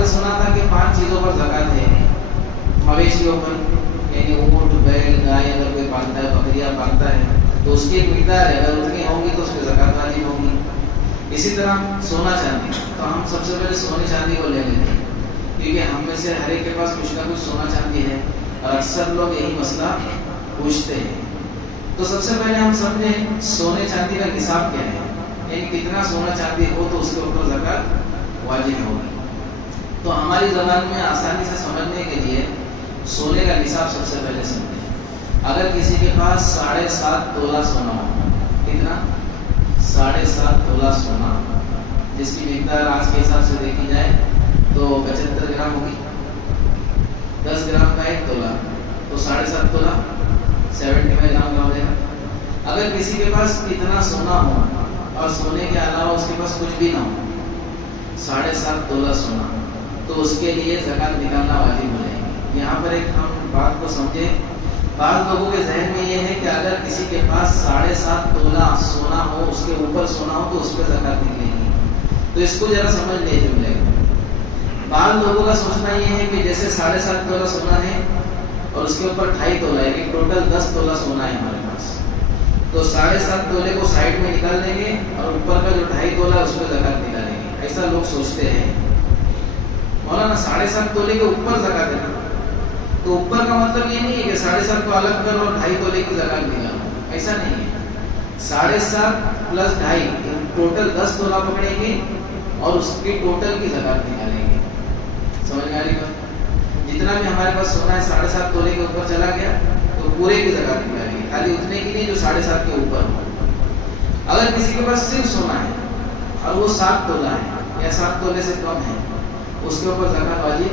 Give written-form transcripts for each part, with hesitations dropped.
कल सुना था कि 5 चीज़ों पर ज़कात है। मवेशियों पर, यानी ऊँट, बैल, गाय अगर कोई पालता है, बकरियाँ पालता है तो उसकी एक मिकदार है, अगर उतनी होंगी तो उस पर ज़कात वाजिब होगी। इसी तरह सोना चांदी, तो हम सबसे पहले सोने चांदी को ले लेते हैं, क्योंकि हम में से हर एक के पास कुछ ना कुछ सोना चांदी है और अक्सर लोग यही मसला पूछते हैं। तो सबसे पहले हम सब ने सोने चांदी का निसाब क्या है, यानी कितना सोना चांदी हो तो उसके ऊपर ज़कात वाजिब होगी। तो हमारी ज़बान में आसानी से समझने के लिए सोने का निसाब सबसे पहले समझें। अगर किसी के पास 7.5 तोला सोना हो, कितना? 7.5 तोला सोना, जिसकी मिकदार आज के हिसाब से देखी जाए तो 75 ग्राम होगी। 10 ग्राम का 1 तोला, तो 7.5 तोला 75 ग्राम का हो जाएगा। अगर किसी के पास इतना सोना हो और सोने के अलावा उसके पास कुछ भी ना हो, 7.5 तोला सोना, तो उसके लिए ज़कात निकालना वाजिब हो जाएगी। यहाँ पर एक हम बात को समझे, बाद लोगों के जहन में ये है कि अगर किसी के पास 7.5 तोला सोना हो, उसके ऊपर सोना हो, तो उस पर ज़कात निकलेगी। तो इसको जरा समझ ले जुमले। बाद लोगों का सोचना ये है कि जैसे 7.5 तोला सोना है और उसके ऊपर 2.5 तोला है, कि टोटल 10 तोला सोना है हमारे पास, तो 7.5 तोले को साइड में निकाल देंगे और ऊपर का जो 2.5 तोला उस पर ज़कात निकालेंगे। ऐसा लोग सोचते हैं। मौलाना 7.5 तोले के ऊपर ज़कात है, तो ऊपर का मतलब ये नहीं है कि 7.5 को अलग कर और 2.5 तोले की ज़कात निकालो, ऐसा नहीं है। 7.5 प्लस 2.5 टोटल 10 तोला पकड़ेंगे और उसकी टोटल की ज़कात निकालेंगे। समझ में आ रही बात? जितना भी हमारे पास सोना है 7.5 तोले के ऊपर चला गया तो पूरे की ज़कात निकालेंगे, खाली उतने के लिए जो 7.5 के ऊपर हो। अगर किसी के पास सिर्फ सोना है और वो 7 तोला है या 7 तोले से कम है, उसके ऊपर ज़कात वाजिब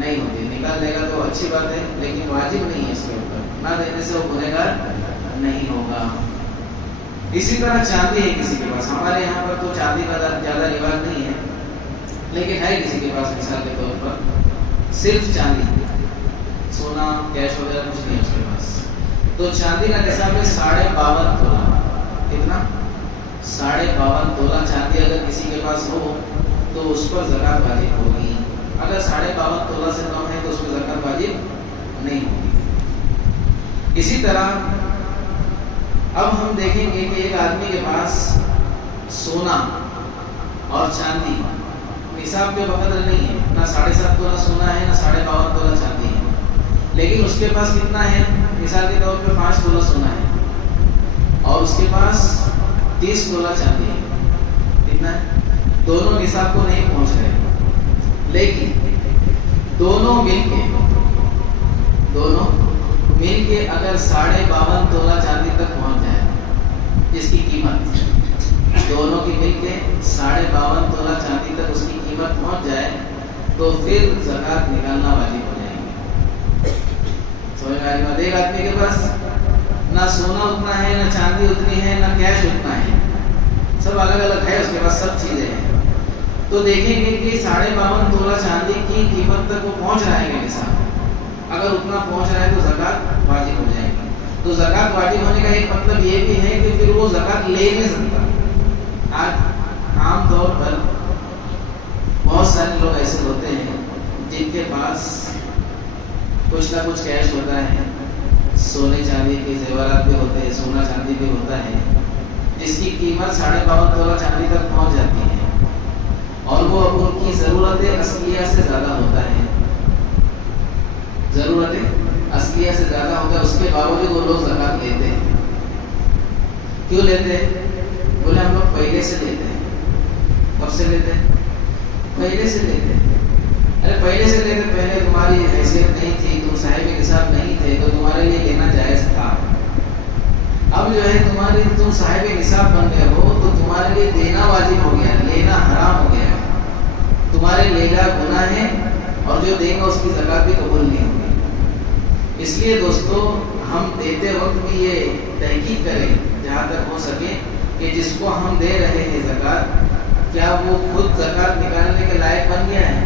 नहीं होती। निकाल लेगा तो अच्छी बात है, लेकिन वाजिब नहीं है इसके ऊपर, ना देने से वो गुनहगार नहीं होगा। इसी तरह चांदी है किसी के पास, हमारे यहाँ पर तो चांदी का ज़्यादा रिवाज नहीं है, लेकिन है किसी के पास, मिसाल के तौर पर सिर्फ चांदी, सोना कैश वगैरह कुछ नहीं है उसके पास, तो चांदी का निसाब है 52.5 तोला। कितना? 52.5 तोला चांदी अगर किसी के पास हो तो उस पर ज़कात वाजिब होगी। अगर 52.5 तोला से कम है तो उस पर ज़कात वाजिब नहीं होगी। इसी तरह अब हम देखेंगे कि एक आदमी के पास सोना और चांदी निसाब के बकदर नहीं है, ना 7.5 तोला सोना है, ना 52.5 तोला चांदी है, लेकिन उसके पास कितना है? मिसाल के तौर पे 5 तोला सोना है और उसके पास 30 तोला चांदी है। कितना है? दोनों निसाब को नहीं पहुंच रहे, लेकिन दोनों मिलके अगर 52.5 तोला चांदी तक पहुंच जाए, जिसकी कीमत दोनों की मिलके 52.5 तोला चांदी तक उसकी कीमत पहुंच जाए, तो फिर ज़कात निकालना वाजिब हो जाएगी। समझ में आ रही बात? एक आदमी के पास ना सोना उतना है, ना चांदी उतनी है, ना कैश उतना है, सब अलग अलग है, उसके पास सब चीज़ें हैं, तो देखेंगे कि 52.5 तोला चांदी की कीमत तक वो पहुंच रहा है निसाब। अगर उतना पहुंच रहा है तो ज़कात वाजिब हो जाएगी। तो ज़कात वाजिब होने का एक मतलब ये भी है कि फिर वो ज़कात ले नहीं सकता। आज आम तौर पर बहुत सारे लोग ऐसे होते हैं जिनके पास कुछ ना कुछ कैश होता है, सोने चांदी के जेवरात भी होते हैं, सोना चांदी भी होता है, जिसकी कीमत 52.5 तोला चांदी तक पहुंच जाती है और वो उनकी ज़रूरतें असलिया से ज़्यादा होता है, ज़रूरतें असलिया से ज़्यादा होता है, उसके बावजूद वो लोग ज़कात लेते हैं। क्यों लेते हैं? बोले हम लोग पहले से लेते हैं। कब से लेते हैं? पहले से लेते हैं। अरे पहले से लेते, पहले तुम्हारी हैसियत नहीं थी, तुम साहिब निसाब नहीं थे, तो तुम्हारे लिए लेना जायज़ था। अब जो है तुम साहिब निसाब बन गए हो तो तुम्हारे लिए देना वाजिब हो गया, लेना हराम हो गया। तुम्हारे लेगा गुनाह है और जो देगा उसकी ज़कात भी कबूल नहीं होगी। इसलिए दोस्तों, हम देते वक्त भी ये तहकीक करें जहाँ तक हो सके कि जिसको हम दे रहे हैं ज़कात, क्या वो खुद ज़कात निकालने के लायक बन गया है?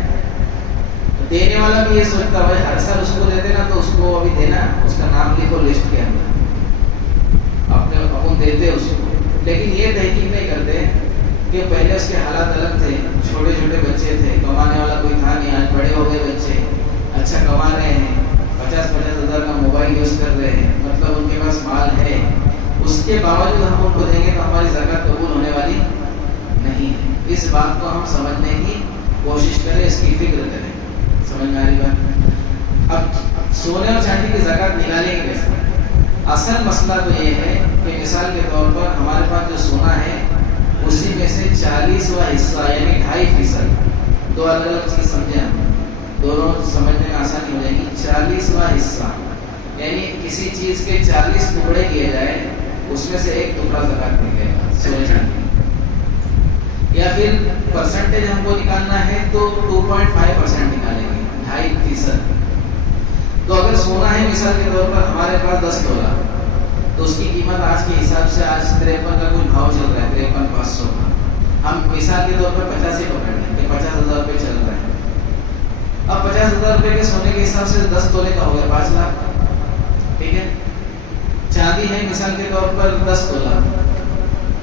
देने वाला भी ये सोचता है हर साल उसको देते ना, तो उसको अभी देना, उसका नाम लिखो लिस्ट के अंदर, अपने अपन देते उसको। लेकिन ये तहकीक नहीं करते कि पहले उसके हालात अलग थे, छोटे छोटे बच्चे थे, कमाने वाला कोई था کے باوجود ہم ان کو دیں گے تو ہماری زکات قبول ہونے والی نہیں ہے. اس بات کو ہم سمجھنے کی کوشش کریں, اس کی فکر کریں. سمجھ میں آ رہی بات؟ اب سونے اور چاندی کی زکات نکالیں گے کیسے؟ اصل مسئلہ تو یہ ہے کہ مثال کے طور پر ہمارے پاس جو سونا ہے اسی میں سے 40واں حصہ یعنی 2.5%, دو الگ الگ چیز سمجھیں ہم, دونوں سمجھنے میں آسانی ہو جائے گی. 40واں حصہ یعنی کسی چیز کے 40 ٹکڑے کیے جائے, اس میں سے ایک ٹکڑا زکات نکلے گا سونے چاندی. یا پھر پرسنٹیج ہم کو نکالنا ہے تو 2.5% نکالیں گے, 2.5%. تو اگر سونا ہے مثال کے طور پر ہمارے پاس 10 تولہ, تو اس کی قیمت آج کے حساب سے آج 53 کا کچھ بھاؤ چل رہا ہے, 53,500 کا. ہم مثال کے طور پر 50 ہی پکڑ لیں کہ 50,000 روپے چل رہا ہے. اب 50,000 روپے کے سونے کے حساب سے 10 تولے کا ہو گیا 5 لاکھ. ٹھیک ہے. چاندی ہے مثال کے طور پر 10 تولہ,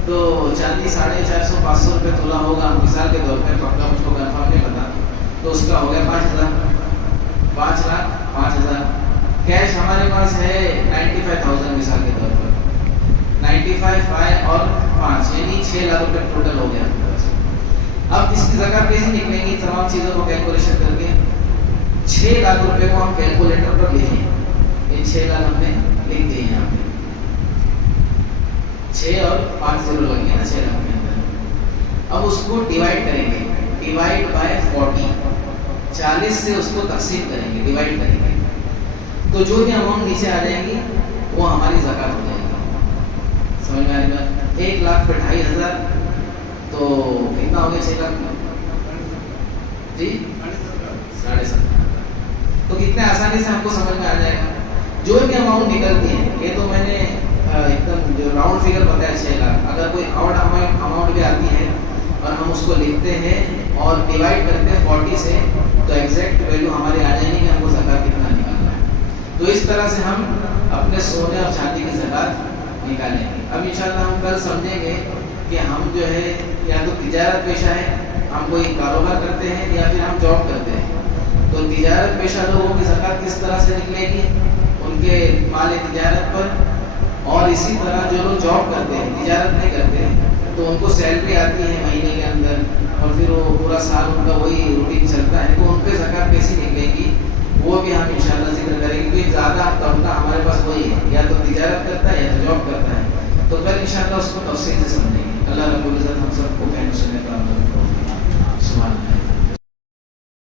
تو چاندی 450-500 روپے تولہ ہوگا مثال کے طور پر, پکا مجھ کو کنفرم نہیں پتا, تو اس کا ہو گیا 5,00,000. کیش ہمارے پاس ہے 95,000 مثال کے طور پر, 95 اور 5 یعنی 6 لاکھ روپے ٹوٹل ہو گیا. اب اس کی زکات کیسے نکلیں گی؟ تمام چیزوں کو کیلکولیشن کر کے 6 لاکھ روپے کو ہم کیلکولیٹر پر لکھیں. یہ 6 لاکھ ہم نے لکھ دیے یہاں پہ, 6 اور 5 زیرو لگیں گے نا 6 لاکھ کے اندر. اب اس کو ڈیوائڈ کریں گے, ڈیوائڈ بائی 40, 40 سے اس کو تقسیم کریں گے, ڈیوائڈ کریں گے, تو جو بھی اماؤنٹ نیچے آ جائے گی وہ ہماری زکات ہو جائے گی. سمجھ میں آ رہی بات؟ 1 لاکھ پہ 2,500 تو کتنا ہو گیا 6 لاکھ جی 7.5. تو کتنے آسانی سے ہم کو سمجھ میں آ جائے گا. جو بھی اماؤنٹ نکلتی ہے, یہ تو میں نے ایک دم جو راؤنڈ فگر بتایا 6 لاکھ, اگر کوئی اور اماؤنٹ بھی آتی ہے اور ہم اس کو لکھتے ہیں اور ڈیوائڈ کرتے ہیں 40 سے, تو ایگزیکٹ ویلو ہماری آ جائے گی کہ ہم کو زکات کتنا نکالنا ہے. تو اس طرح سے ہم اپنے سونے اور چاندی کی زکات نکالیں گے. اب انشاءاللہ ہم کل سمجھیں گے کہ ہم جو ہے یا تو تجارت پیشہ ہے, ہم کوئی کاروبار کرتے ہیں, یا پھر ہم جاب کرتے ہیں. تو تجارت پیشہ لوگوں کی زکات کس طرح سے نکلے گی ان کے مال تجارت پر, اور اسی طرح جو لوگ جاب کرتے ہیں تجارت نہیں کرتے ہیں تو ان کو سیلری آتی ہے مہینے کے اندر, اور پھر وہ پورا سال ان کا وہی روٹین چلتا ہے, تو ان پہ زکات کیسی نکلے گی وہ بھی ہم انشاءاللہ ذکر کریں گے. کیونکہ زیادہ طبقہ ہمارے پاس وہی ہے, یا تو تجارت کرتا ہے یا تو جاب کرتا ہے. تو کل انشاءاللہ اس کو تفصیل سے سمجھیں گے. اللہ رب العزت ہم سب کو کہنے سننے کا سبحان اللہ.